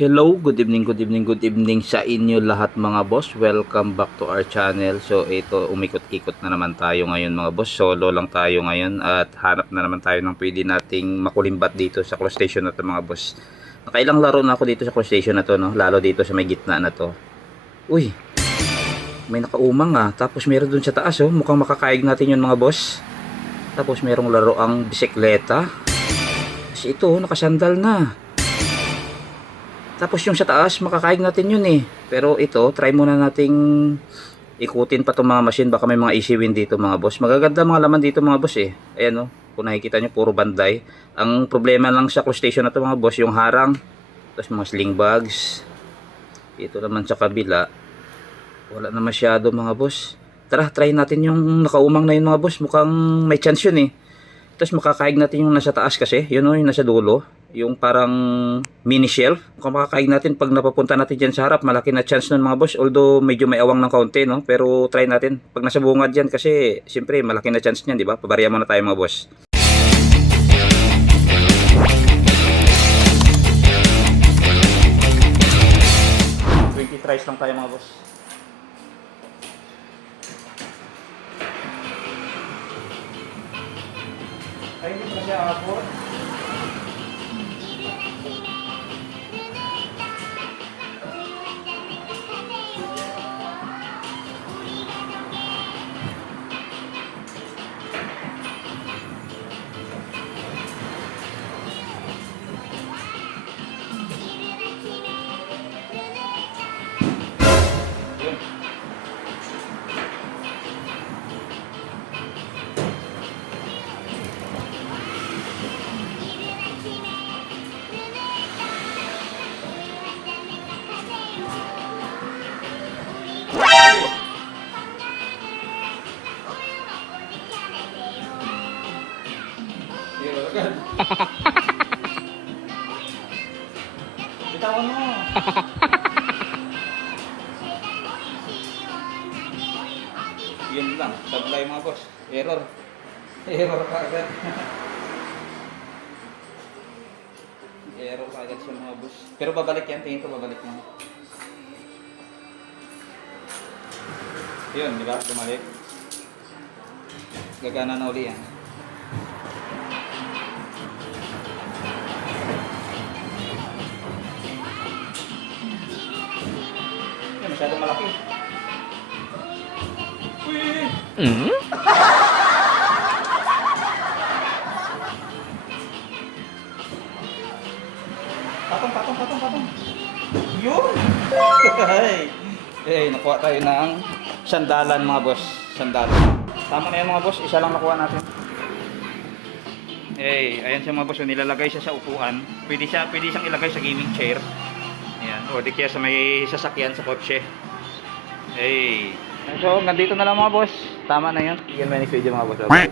Hello, good evening, good evening, good evening sa inyo lahat mga boss. Welcome back to our channel. So ito, umikot-ikot na naman tayo ngayon mga boss. Solo lang tayo ngayon at hanap na naman tayo ng pwede nating makulimbat dito sa close station na to mga boss. Nakailang laro na ako dito sa close station na to, no? Lalo dito sa may gitna na to. Uy, may nakaumang ah. Tapos meron dun sa taas, oh. Mukhang makakaig natin yun mga boss. Tapos merong laro ang bisikleta. Kasi ito, nakasandal na. Tapos yung sa taas, makakaig natin yun eh. Pero ito, try muna nating ikutin pa itong mga machine. Baka may mga easy win dito mga boss. Magaganda mga laman dito mga boss eh. Ayan o, kung nakikita nyo, puro banday. Ang problema lang sa close station na ito mga boss, yung harang. Tapos mga sling bags. Ito naman sa kabila, wala na masyado mga boss. Tara, try natin yung nakaumang na yun mga boss. Mukhang may chance yun eh. Tapos makakaig natin yung nasa taas kasi. Yun o, yung nasa dulo. Yung parang mini shelf. Kung makakaig natin pag napapunta natin dyan sa harap, malaki na chance nun mga boss. Although medyo may awang ng kaunti, no? Pero try natin. Pag nasa bungad dyan kasi, siyempre malaki na chance nyan, di ba? Pabarya muna tayo mga boss. Tries lang tayo mga boss. Ay, hindi pa siya ako. Bitawan mo. Yun lang, sablay mga boss. Error. Error ka agad. Error ka agad siya mga boss. Pero babalik yan, tingin ko babalik yan. Yun, di ba? Bumalik. Gagana na uli yan. Masyadong malaki. Uy! Patong. Yun! Eh, nakuha tayo ng sandalan mga boss. Sandalan. Tama na yan mga boss. Isa lang nakuha natin. Eh, ayan siya mga boss. Nilalagay siya sa upuan. Pwede siyang ilagay sa gaming chair. Ayan, o di kaya sa may sasakyan sa kotse. Hey. So, hanggang dito na lang mga boss. Tama na yun. Bigyan mo yung video mga boss.